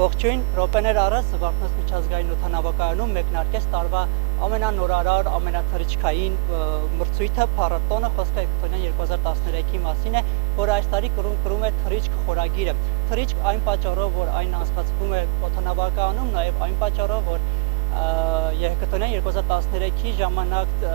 Ողջույն, րոպեներ առաջ Զվարթնոց միջազգային օդանավակայանում մեկնարկեց տարվա ամենանորարար, ամենաթռիչքային մրցույթը փառատոնը, խոսքը Հեկատոնյան 2013-ի մասին է, որ այս տարի կրում է թռիչք խորագիրը։ Թռիչք այն պատճառով, որ այն անցկացվում է օդանավակայանում, նաև այն պատճառով, որ Հեկատոնյան 2013-ի ժամանակ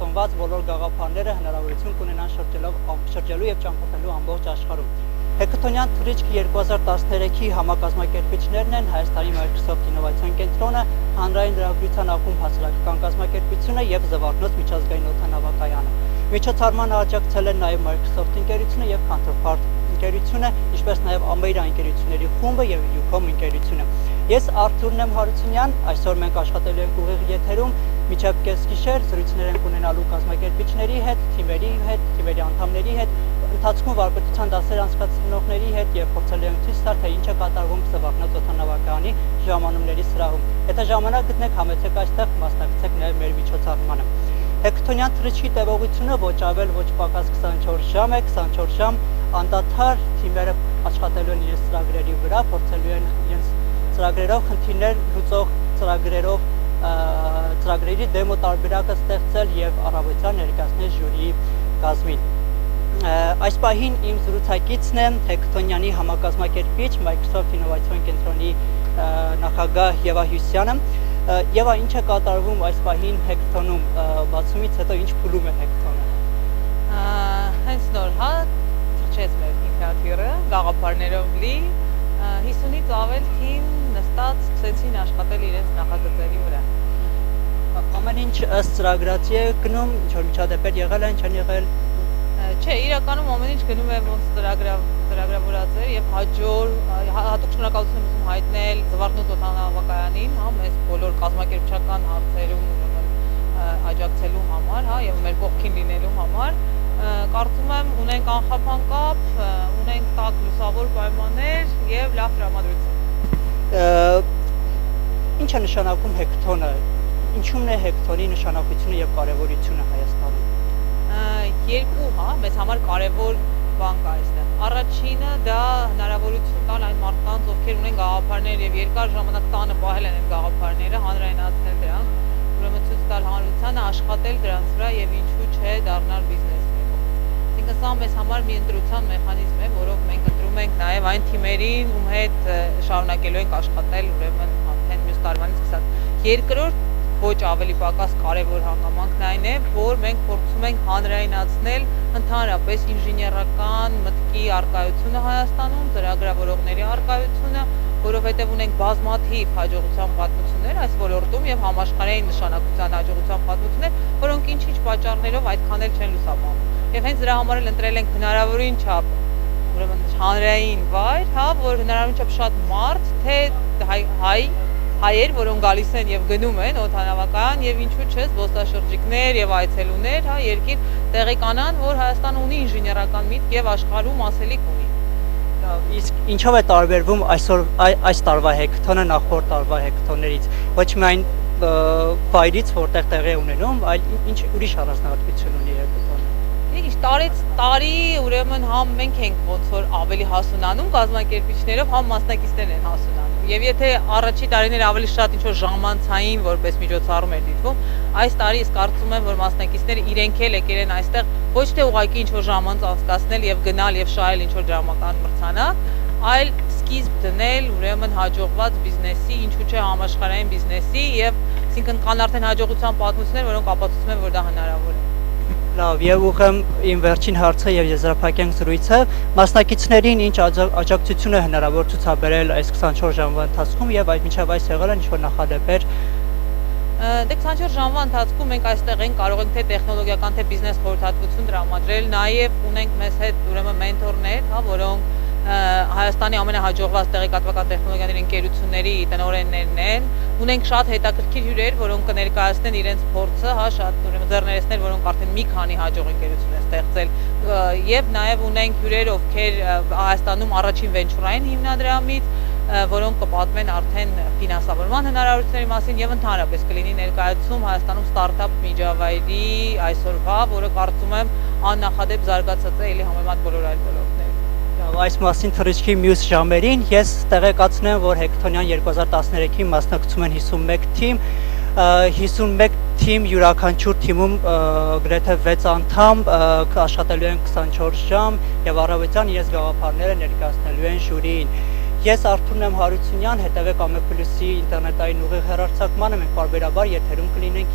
ծնված բոլոր գաղափարները հնարավորություն կունենան շրջելու եւ ճամփորդելու ամբողջ աշխարհում։ Հեկատոնյան թռիչք 2013-ի համակազմակերպիչներն են Հայաստանի Microsoft ինովացիոն կենտրոնը, հանրային լրագրության ակումբ հասարակական կազմակերպությունը եւ Զվարթնոց միջազգային օդանավակայանը։ Միջոցառմանը աջակցել են նաեւ Microsoft ընկերությունը եւ Counterpart ընկերությունը, ինչպես նաեւ Ամեիրա ընկերությունների խումբը եւ Ucom ընկերությունը։ Ես Արթուր Հարությունյան, այսօր մենք աշխատելու ենք ուղիղ եթերում, մինչև կեսգիշեր զրույցներ ենք ունենալու կազմակերպիչների հետ, թիմերի անդամների հետ, ընթացքում վարպետության դասեր անցկացնողների հետ եւ փորձելու ենք ցույց տալ, թե ինչ է կատարվում Զվարթնոց օդանավակայանի ժամանումների սրահում։ Եթե ժամանակ գտնեք, համեցեք այստեղ, մասնակցեք նաեւ մեր միջոցառմանը։ Հեկատոնյան թռիչքի տևողությունը ոչ ավել, ոչ պակաս 24 ժամ է, 24 ժամ անդադար թիմերը աշխատելու են իրենց ծրագրերի վրա, փորձելու են իրենց ծրագրերով խնդիրներ լուծող ծրագրերի դեմո տարբերակը ստեղծել եւ առավոտյան ներկայացնել ժյուրիի կազմին։ Այս պահին իմ զրուցակիցն է Հեկատոնյանի համակազմակերպիչ Microsoft ինովացիոն կենտրոնի նախագահ Եվա Հյուսյանը։ Եվա, ինչ է կատարվում այս պահին Հեկատոնում, բացումից հետո ինչ փուլում է Հեկատոնը։ Հենց նոր թռչեց մեր ինքնաթիռը, գաղափարներով լի, 50-ից ավել թիմ նստած սկսեցին աշխատել իրենց նախագծերի վրա։ Ամեն ինչ ըստ ծրագրացի է գնում, ինչ որ միջադեպեր եղել են, չեն եղել։ Չէ, իրականում ամեն ինչ գնում է ոնց ծրագրավորած էր եւ հատուկ շնորհակալություն եմ ուզում հայտնել Զվարթնոց օդանավակայանին, մեզ բոլոր կազմակերպչական հարցերում աջակցելու համար, եւ մեր կողքին լինելու համար։ Կարծում եմ ունենք անխափան կապ, ունենք տաք լուսավոր պայմաններ եւ լավ տրամադրություն։ Ինչ է նշանակում Հեկատոնը, ինչու՞մն է Հեկատոնի նշանակությունը եւ կարեւորությունը Հայաստանում։ Երկու, մեզ համար կարևոր բան կա այստեղ։ Առաջինը դա հնարավորություն տալ այն մարդկանց, ովքեր ունեն գաղափարներ եւ երկար ժամանակ տանը պահել են այդ գաղափարները, հանրայնացնել դրանք, ուրեմն ցույց տալ հանրությանը, աշխատել դրանց վրա եւ ինչու՞ չէ դառնալ բիզնեսմեն։ Այսինքն սա մեզ համար մի ընտրության մեխանիզմ է, որով մենք ընտրում ենք նաեւ այն թիմերին, ում հետ շարունակելու ենք աշխատել, ուրեմն արդեն մյուս տարվանից սկսած։ Երկրորդ ոչ ավելի պակաս կարևոր հանգամանքն այն է, որ մենք փորձում ենք հանրայնացնել ընդհանրապես ինժեներական մտքի առկայությունը Հայաստանում, ծրագրավորողների առկայությունը, որովհետև ունենք բազմաթիվ հաջողության պատմություններ այս ոլորտում եւ համաշխարհային նշանակության հաջողության պատմություններ, որոնք ինչ-ինչ պատճառներով այդքան էլ չեն լուսաբանում։ Եվ հենց դրա համար էլ ընտրել ենք հնարավորին չափ, ուրեմն հանրային վայր, որ հնարավորին չափ շատ մարդ, թե հայեր, որոնք գալիս են եւ գնում են օդանավակայան եւ ինչու՞ չէ զբոսաշրջիկներ եւ այցելուներ, երկիր տեղեկանան, որ Հայաստանը ունի ինժեներական միտք եւ աշխարհում ասելիք ունի։ Իսկ ինչով է տարբերվում այսօր այս տարվա Հեկատոնը նախորդ տարվա Հեկատոններից։ Ոչ միայն վայրից, որտեղ տեղի է ունենում, այլ ինչ ուրիշ առանձնահատկություն ունի Հեկատոնը։ Ինչ տարեց տարի, ուրեմն համ մենք ենք ոնց որ ավելի հասունանում կազմակերպիչներով, համ մասնակիցներն են հասունանում։ Եվ եթե առաջի տարիները ավելի շատ ինչ-որ ժամանցային որպես միջոցառում էր դիտվում, այս տարի ես կարծում եմ, որ մասնակիցները իրենք էլ եկել են այստեղ ոչ թե ուղղակի ինչ-որ ժամանց անցկացնել եւ գնալ եւ շահել ինչ-որ դրամական մրցանակ, այլ սկիզբ դնել ուրեմն հաջողված բիզնեսի, ինչու՞ չէ համաշխարհային բիզնեսի եւ այսինքն կան արդեն հաջողության պատմություններ, որոնք ապացուցում են, որ դա հնարավոր է։ Լավ, եւ ուղղեմ իմ վերջին հարցը եւ եզրափակենք զրույցը, մասնակիցներին ինչ աջակցություն է հնարավոր ցուցաբերել այս 24 ժամվա ընթացքում եւ այդ մինչեւ այս եղել են ինչ-որ նախադեպեր։ Դե 24 ժամվա ընթացքում մենք այստեղ ենք կարող ենք թե տեխնոլոգիական, թե բիզնես խորհրդատվություն տրամադրել, նաեւ ունենք մեզ հետ ուրեմն մենթորներ, որոնք Հայաստանի ամենահաջողված տեղեկատվական տեխնոլոգիաների ընկերությունների տնօրեններն են, ունենք շատ հետաքրքիր հյուրեր, որոնք կներկայացնեն իրենց փորձը, շատ ուրեմն ձեռներեցներ, որոնք արդեն մի քանի հաջող ընկերություն են ստեղծել, եւ նաեւ ունենք հյուրեր, ովքեր Հայաստանում առաջին վենչուրային հիմնադրամից, որոնք կպատմեն արդեն ֆինանսավորման հնարավորությունների մասին եւ ընդհանրապես կլինի ներկայացում Հայաստանում ստարտափ միջավայրի այսօրվա, որը կարծում եմ աննախադեպ զարգացած է էլի համեմատ բոլոր այլ ոլորտների։ Այս մասին թռիչքի մյուս ժամերին ես տեղեկացնեմ, որ Հեքաթոնյան 2013-ի մասնակցում են 51 թիմ, 51 թիմ յուրաքանչյուր թիմում գրեթե 6 անդամ աշխատելու են 24 ժամ եւ առավոտյան իրենց գաղափարները ներկայացնելու են ժյուրիին։ Ես Արթուրն եմ Հարությունյան, հետևեք ԱՄ+-ի ինտերնետային ուղիղ հեռարձակմանը, մենք պարբերաբար եթերում կլինենք։